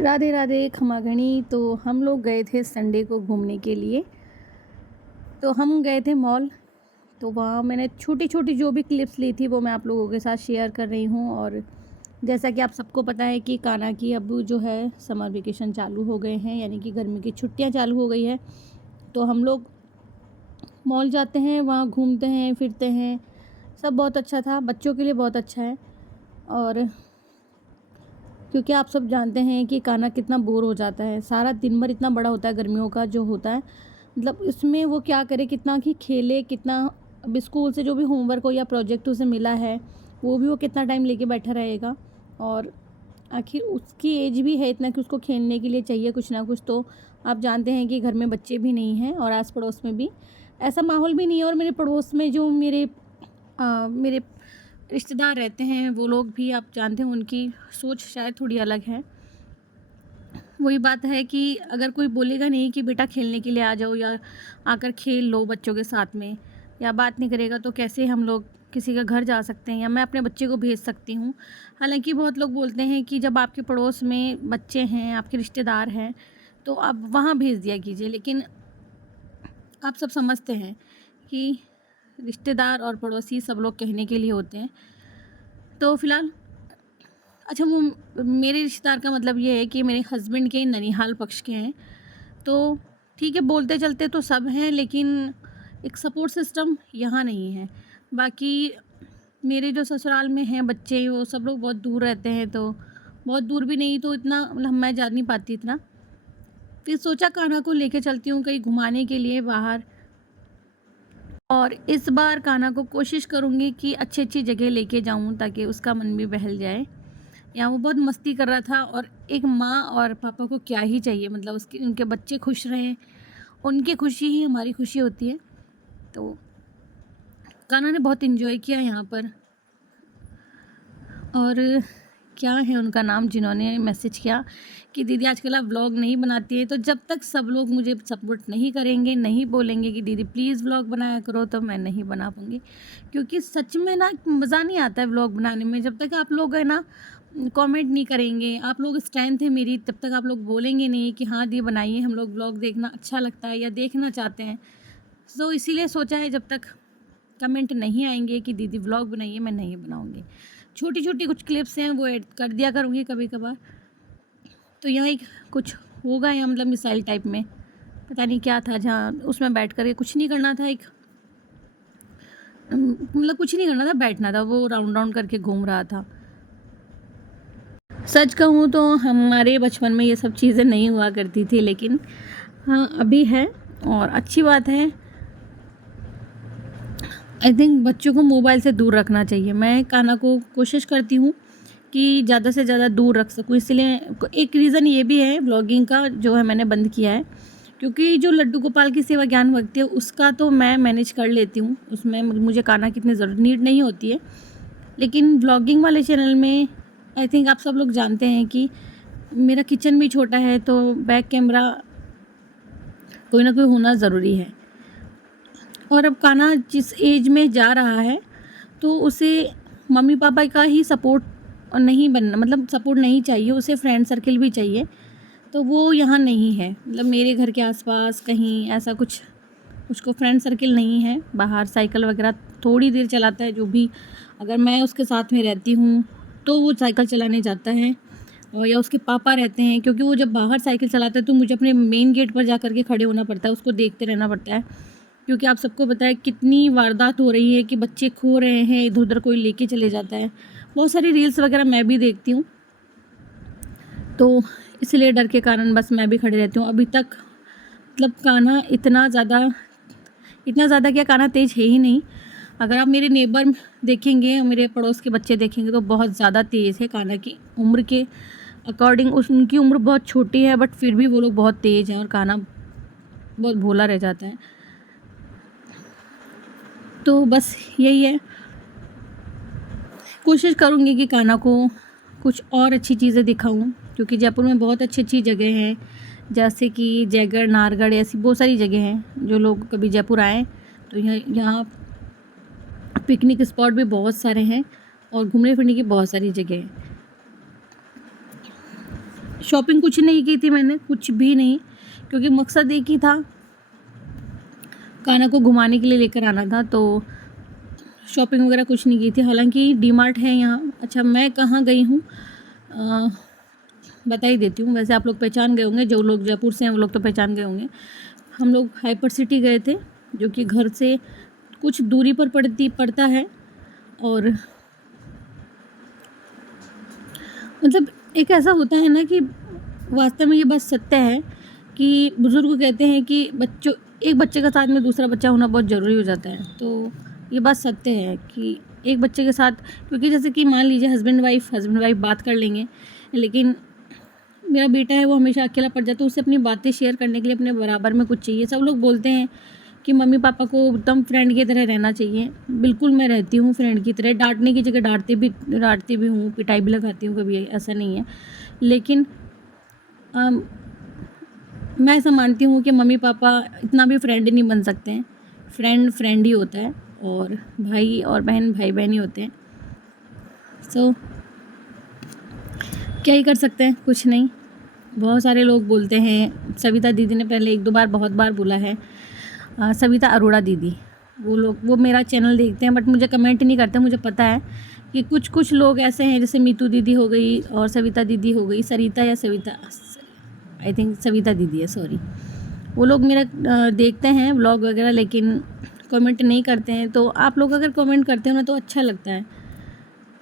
राधे राधे खमागणी। तो हम लोग गए थे संडे को घूमने के लिए। तो हम गए थे मॉल। तो वहाँ मैंने छोटी छोटी जो भी क्लिप्स ली थी वो मैं आप लोगों के साथ शेयर कर रही हूँ। और जैसा कि आप सबको पता है कि कान्हा की अब जो है समर वेकेशन चालू हो गए हैं, यानी कि गर्मी की छुट्टियाँ चालू हो गई है। तो हम लोग मॉल जाते हैं, वहाँ घूमते हैं फिरते हैं। सब बहुत अच्छा था, बच्चों के लिए बहुत अच्छा है। और क्योंकि आप सब जानते हैं कि कान्हा कितना बोर हो जाता है, सारा दिन भर इतना बड़ा होता है गर्मियों का जो होता है। मतलब इसमें वो क्या करे, कितना कि खेले, कितना अब स्कूल से जो भी होमवर्क हो या प्रोजेक्ट उसे मिला है वो भी वो कितना टाइम लेके बैठा रहेगा। और आखिर उसकी एज भी है इतना कि उसको खेलने के लिए चाहिए कुछ ना कुछ। तो आप जानते हैं कि घर में बच्चे भी नहीं हैं और आस पड़ोस में भी ऐसा माहौल भी नहीं है। और मेरे पड़ोस में जो मेरे रिश्तेदार रहते हैं वो लोग भी आप जानते हैं उनकी सोच शायद थोड़ी अलग है। वही बात है कि अगर कोई बोलेगा नहीं कि बेटा खेलने के लिए आ जाओ या आकर खेल लो बच्चों के साथ में, या बात नहीं करेगा तो कैसे हम लोग किसी का घर जा सकते हैं या मैं अपने बच्चे को भेज सकती हूँ। हालांकि बहुत लोग बोलते हैं कि जब आपके पड़ोस में बच्चे हैं, आपके रिश्तेदार हैं, तो आप वहाँ भेज दिया कीजिए। लेकिन आप सब समझते हैं कि रिश्तेदार और पड़ोसी सब लोग कहने के लिए होते हैं। तो फ़िलहाल अच्छा, वो मेरे रिश्तेदार का मतलब ये है कि मेरे हस्बैंड के ननिहाल पक्ष के हैं। तो ठीक है, बोलते चलते तो सब हैं, लेकिन एक सपोर्ट सिस्टम यहाँ नहीं है। बाकी मेरे जो ससुराल में हैं बच्चे, वो सब लोग बहुत दूर रहते हैं। तो बहुत दूर भी नहीं, तो इतना मतलब मैं जा नहीं पाती इतना। फिर सोचा कान्हा को लेके चलती हूँ कहीं घुमाने के लिए बाहर। और इस बार कान्हा को कोशिश करूँगी कि अच्छी अच्छी जगह लेके जाऊँ ताकि उसका मन भी बहल जाए। यहाँ वो बहुत मस्ती कर रहा था। और एक माँ और पापा को क्या ही चाहिए, मतलब उसके उनके बच्चे खुश रहें, उनकी खुशी ही हमारी खुशी होती है। तो कान्हा ने बहुत इन्जॉय किया यहाँ पर। और क्या है उनका नाम, जिन्होंने मैसेज किया कि दीदी आजकल आप व्लॉग नहीं बनाती है। तो जब तक सब लोग मुझे सपोर्ट नहीं करेंगे, नहीं बोलेंगे कि दीदी प्लीज़ व्लॉग बनाया करो, तो मैं नहीं बना पाऊँगी। क्योंकि सच में ना मज़ा नहीं आता है व्लॉग बनाने में, जब तक आप लोग है ना कमेंट नहीं करेंगे। आप लोग स्ट्रेंथ है मेरी, तब तक आप लोग बोलेंगे नहीं कि हाँ दी बनाइए, हम लोग व्लॉग देखना अच्छा लगता है या देखना चाहते हैं। तो इसीलिए सोचा है जब तक कमेंट नहीं आएंगे कि दीदी व्लॉग बनाइए, मैं नहीं बनाऊँगी। छोटी छोटी कुछ क्लिप्स हैं वो ऐड कर दिया करूँगी कभी कभार। तो यहाँ एक कुछ होगा या मतलब मिसाइल टाइप में, पता नहीं क्या था, जहाँ उसमें बैठ कर कुछ नहीं करना था, एक मतलब कुछ नहीं करना था, बैठना था। वो राउंड राउंड करके घूम रहा था। सच कहूँ तो हमारे बचपन में ये सब चीज़ें नहीं हुआ करती थी, लेकिन हाँ अभी है और अच्छी बात है। आई थिंक बच्चों को मोबाइल से दूर रखना चाहिए। मैं कान्हा को कोशिश करती हूँ कि ज़्यादा से ज़्यादा दूर रख सकूँ, इसलिए एक रीज़न ये भी है व्लॉगिंग का जो है मैंने बंद किया है। क्योंकि जो लड्डू गोपाल की सेवा ज्ञान भक्ति है उसका तो मैं मैनेज कर लेती हूँ, उसमें मुझे कान्हा की इतनी ज़रूरत नीड नहीं होती है। लेकिन व्लॉगिंग वाले चैनल में आई थिंक आप सब लोग जानते हैं कि मेरा किचन भी छोटा है, तो बैक कैमरा कोई ना कोई होना ज़रूरी है। और अब कान्हा जिस एज में जा रहा है तो उसे मम्मी पापा का ही सपोर्ट नहीं बनना, मतलब सपोर्ट नहीं चाहिए, उसे फ्रेंड सर्किल भी चाहिए। तो वो यहाँ नहीं है, मतलब मेरे घर के आसपास कहीं ऐसा कुछ उसको फ्रेंड सर्किल नहीं है। बाहर साइकिल वगैरह थोड़ी देर चलाता है, जो भी अगर मैं उसके साथ में रहती हूँ तो वो साइकिल चलाने जाता है। और या उसके पापा रहते हैं, क्योंकि वो जब बाहर साइकिल चलाता है तो मुझे अपने मेन गेट पर जा कर के खड़े होना पड़ता है, उसको देखते रहना पड़ता है। क्योंकि आप सबको पता है कितनी वारदात हो रही है कि बच्चे खो रहे हैं, इधर उधर कोई लेके चले जाता है। बहुत सारी रील्स वगैरह मैं भी देखती हूँ, तो इसलिए डर के कारण बस मैं भी खड़े रहती हूँ। अभी तक मतलब कान्हा इतना ज़्यादा क्या, कान्हा तेज़ है ही नहीं। अगर आप मेरे नेबर देखेंगे, मेरे पड़ोस के बच्चे देखेंगे तो बहुत ज़्यादा तेज़ है कान्हा की उम्र के अकॉर्डिंग। उनकी उम्र बहुत छोटी है बट फिर भी वो लोग बहुत तेज़ हैं और कान्हा बहुत भोला रह जाता है। तो बस यही है, कोशिश करूँगी कि कान्हा को कुछ और अच्छी चीज़ें दिखाऊँ, क्योंकि जयपुर में बहुत अच्छी अच्छी जगह हैं, जैसे कि जयगढ़, नाहरगढ़, ऐसी बहुत सारी जगह हैं। जो लोग कभी जयपुर आएँ तो यहाँ पिकनिक स्पॉट भी बहुत सारे हैं और घूमने फिरने की बहुत सारी जगह हैं। शॉपिंग कुछ नहीं की थी मैंने, कुछ भी नहीं, क्योंकि मकसद एक ही था, कान्हा को घुमाने के लिए लेकर आना था। तो शॉपिंग वगैरह कुछ नहीं की थी। हालांकि डी मार्ट है यहाँ। अच्छा, मैं कहाँ गई हूँ बता ही देती हूँ। वैसे आप लोग पहचान गए होंगे, जो लोग जयपुर से हैं वो लोग तो पहचान गए होंगे। हम लोग हाइपर सिटी गए थे, जो कि घर से कुछ दूरी पर पड़ता है। और मतलब एक ऐसा होता है ना कि वास्तव में ये बात सत्य है कि बुज़ुर्ग कहते हैं कि एक बच्चे का साथ में दूसरा बच्चा होना बहुत ज़रूरी हो जाता है। तो ये बात सत्य है कि एक बच्चे के साथ, क्योंकि जैसे कि मान लीजिए हस्बैंड वाइफ बात कर लेंगे, लेकिन मेरा बेटा है वो हमेशा अकेला पड़ जाता है। उसे अपनी बातें शेयर करने के लिए अपने बराबर में कुछ चाहिए। सब लोग बोलते हैं कि मम्मी पापा को एकदम फ्रेंड की तरह रहना चाहिए। बिल्कुल मैं रहती हूँ फ्रेंड की तरह, डांटने की जगह डांटती भी हूँ, पिटाई भी लगाती हूँ कभी, ऐसा नहीं है। लेकिन मैं ऐसा मानती हूँ कि मम्मी पापा इतना भी फ्रेंड नहीं बन सकते हैं। फ्रेंड ही होता है, और भाई और बहन भाई बहन ही होते हैं। सो क्या ही कर सकते हैं, कुछ नहीं। बहुत सारे लोग बोलते हैं, सविता दीदी ने पहले 1-2 बार बहुत बार बोला है, सविता अरोड़ा दीदी, वो मेरा चैनल देखते हैं बट मुझे कमेंट नहीं करते। मुझे पता है कि कुछ लोग ऐसे हैं, जैसे मीतू दीदी हो गई और सविता दीदी हो गई, सरिता या सविता, आई थिंक सविता दीदी है, सॉरी। वो लोग मेरा देखते हैं व्लॉग वगैरह, लेकिन कमेंट नहीं करते हैं। तो आप लोग अगर कमेंट करते हो ना तो अच्छा लगता है,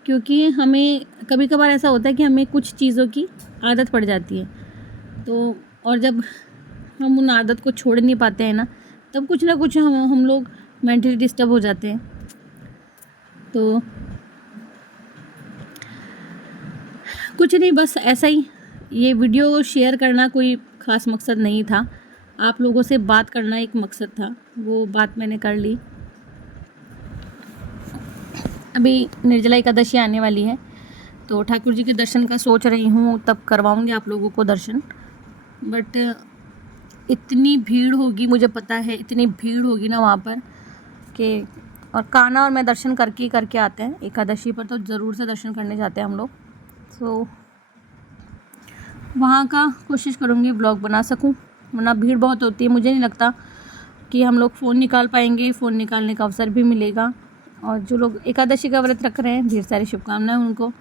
क्योंकि हमें कभी कभार ऐसा होता है कि हमें कुछ चीज़ों की आदत पड़ जाती है। तो और जब हम उन आदत को छोड़ नहीं पाते हैं ना, तब कुछ ना कुछ हम लोग मेंटली डिस्टर्ब हो जाते हैं। तो कुछ नहीं, बस ऐसा ही ये वीडियो शेयर करना कोई ख़ास मकसद नहीं था। आप लोगों से बात करना एक मकसद था, वो बात मैंने कर ली। अभी निर्जला एकादशी आने वाली है, तो ठाकुर जी के दर्शन का सोच रही हूँ, तब करवाऊँगी आप लोगों को दर्शन। बट इतनी भीड़ होगी, मुझे पता है इतनी भीड़ होगी ना वहाँ पर कि, और कान्हा और मैं दर्शन करके आते हैं एकादशी पर, तो ज़रूर से दर्शन करने जाते हैं हम लोग। तो वहाँ का कोशिश करूँगी ब्लॉग बना सकूँ, वरना भीड़ बहुत होती है। मुझे नहीं लगता कि हम लोग फ़ोन निकाल पाएंगे, फ़ोन निकालने का अवसर भी मिलेगा। और जो लोग एकादशी का व्रत रख रहे हैं, ढेर सारी शुभकामनाएं उनको।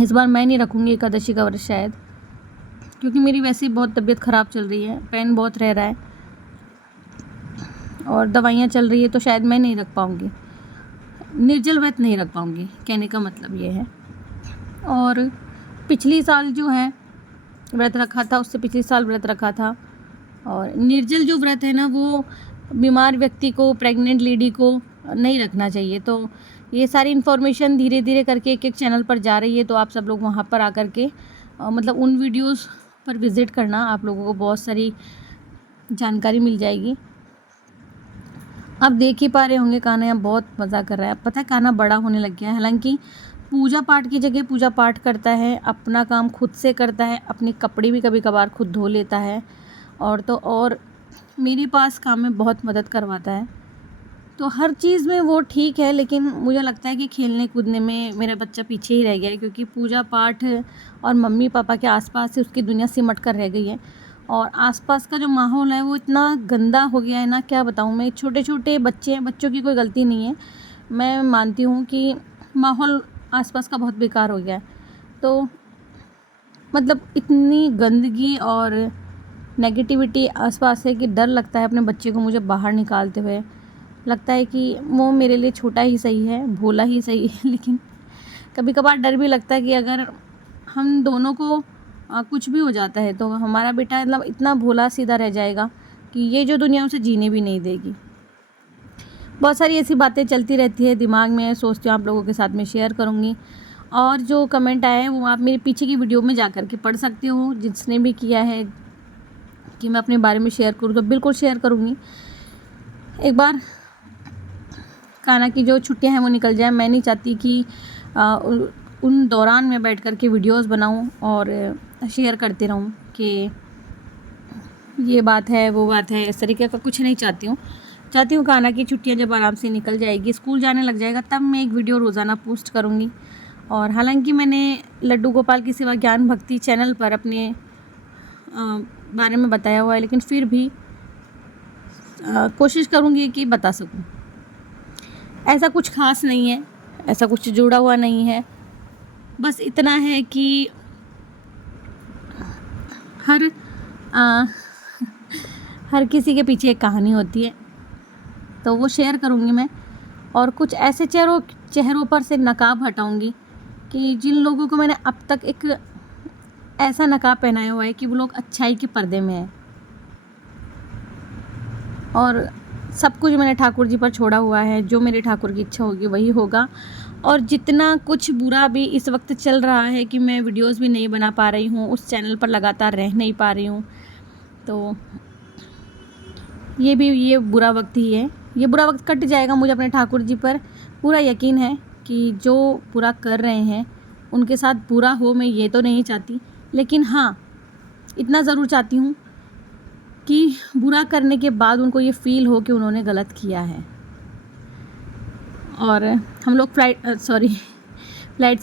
इस बार मैं नहीं रखूँगी एकादशी का व्रत शायद, क्योंकि मेरी वैसे ही बहुत तबीयत ख़राब चल रही है, पेन बहुत रह रहा है और दवाइयाँ चल रही है, तो शायद मैं नहीं रख पाऊँगी, निर्जल व्रत नहीं रख पाऊँगी, कहने का मतलब ये है। और पिछली साल जो है व्रत रखा था, उससे पिछले साल व्रत रखा था। और निर्जल जो व्रत है ना, वो बीमार व्यक्ति को, प्रेग्नेंट लेडी को नहीं रखना चाहिए। तो ये सारी इन्फॉर्मेशन धीरे धीरे करके एक चैनल पर जा रही है, तो आप सब लोग वहाँ पर आकर के मतलब उन वीडियोस पर विज़िट करना, आप लोगों को बहुत सारी जानकारी मिल जाएगी। आप देख ही पा रहे होंगे कान्हा यहाँ बहुत मज़ा कर रहा है। पता है कान्हा बड़ा होने लग गया है, हालांकि पूजा पाठ की जगह पूजा पाठ करता है, अपना काम खुद से करता है, अपने कपड़े भी कभी कभार खुद धो लेता है, और मेरे पास काम में बहुत मदद करवाता है। तो हर चीज़ में वो ठीक है, लेकिन मुझे लगता है कि खेलने कूदने में मेरा बच्चा पीछे ही रह गया है, क्योंकि पूजा पाठ और मम्मी पापा के आसपास से उसकी दुनिया सिमट कर रह गई है। और आसपास का जो माहौल है वो इतना गंदा हो गया है ना, क्या बताऊँ मैं। छोटे छोटे बच्चे हैं, बच्चों की कोई गलती नहीं है, मैं मानती हूँ कि माहौल आसपास का बहुत बेकार हो गया है। तो मतलब इतनी गंदगी और नेगेटिविटी आसपास है कि डर लगता है अपने बच्चे को मुझे बाहर निकालते हुए। लगता है कि वो मेरे लिए छोटा ही सही है, भोला ही सही है, लेकिन कभी कभार डर भी लगता है कि अगर हम दोनों को कुछ भी हो जाता है तो हमारा बेटा मतलब इतना भोला सीधा रह जाएगा कि ये जो दुनिया उसे जीने भी नहीं देगी। बहुत सारी ऐसी बातें चलती रहती है दिमाग में, सोचती हूँ आप लोगों के साथ में शेयर करूँगी। और जो कमेंट आए हैं वो आप मेरे पीछे की वीडियो में जा कर के पढ़ सकते हो। जिसने भी किया है कि मैं अपने बारे में शेयर करूँ तो बिल्कुल शेयर करूँगी। एक बार कान्हा की जो छुट्टियां हैं वो निकल जाए, मैं नहीं चाहती कि उन दौरान मैं बैठ कर के वीडियोस बनाऊं और शेयर करते रहूं कि ये बात है वो बात है, इस तरीके का कुछ नहीं चाहती हूँ। कान्हा की छुट्टियां जब आराम से निकल जाएगी, स्कूल जाने लग जाएगा, तब मैं एक वीडियो रोज़ाना पोस्ट करूँगी। और हालांकि मैंने लड्डू गोपाल की सेवा ज्ञान भक्ति चैनल पर अपने बारे में बताया हुआ है, लेकिन फिर भी कोशिश करूँगी कि बता सकूँ। ऐसा कुछ खास नहीं है, ऐसा कुछ जुड़ा हुआ नहीं है, बस इतना है कि हर किसी के पीछे एक कहानी होती है, तो वो शेयर करूँगी मैं। और कुछ ऐसे चेहरों पर से नकाब हटाऊँगी कि जिन लोगों को मैंने अब तक एक ऐसा नकाब पहनाया हुआ है कि वो लोग अच्छाई के पर्दे में हैं, और सब कुछ मैंने ठाकुर जी पर छोड़ा हुआ है। जो मेरे ठाकुर की इच्छा होगी वही होगा। और जितना कुछ बुरा भी इस वक्त चल रहा है कि मैं वीडियोस भी नहीं बना पा रही हूँ, उस चैनल पर लगातार रह नहीं पा रही हूँ, तो ये बुरा वक्त ही है। ये बुरा वक्त कट जाएगा, मुझे अपने ठाकुर जी पर पूरा यकीन है कि जो बुरा कर रहे हैं उनके साथ बुरा हो, मैं ये तो नहीं चाहती, लेकिन हाँ इतना ज़रूर चाहती हूँ कि बुरा करने के बाद उनको ये फ़ील हो कि उन्होंने गलत किया है। और हम लोग फ्लाइट से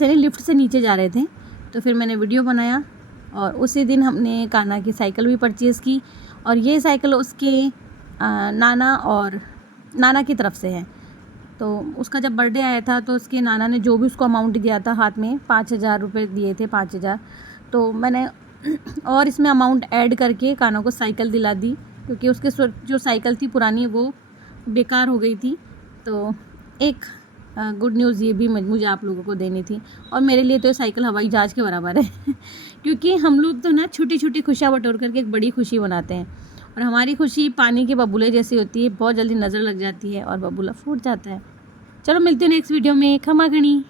नहीं, लिफ्ट से नीचे जा रहे थे, तो फिर मैंने वीडियो बनाया और उसी दिन हमने कान्हा की साइकिल भी परचेज़ की। और ये साइकिल उसके नाना की तरफ से है। तो उसका जब बर्थडे आया था तो उसके नाना ने जो भी उसको अमाउंट दिया था, हाथ में 5,000 रुपये दिए थे, 5,000, तो मैंने और इसमें अमाउंट ऐड करके कान्हा को साइकिल दिला दी, क्योंकि उसके जो साइकिल थी पुरानी वो बेकार हो गई थी। तो एक गुड न्यूज़ ये भी मुझे आप लोगों को देनी थी। और मेरे लिए तो ये साइकिल हवाई जहाज़ के बराबर है क्योंकि हम लोग तो ना छोटी छोटी खुशियाँ बटोर करके एक बड़ी खुशी बनाते हैं, और हमारी खुशी पानी के बबूले जैसी होती है, बहुत जल्दी नज़र लग जाती है और बबूला फूट जाता है। चलो मिलते हैं नेक्स्ट वीडियो में। खमा घनी।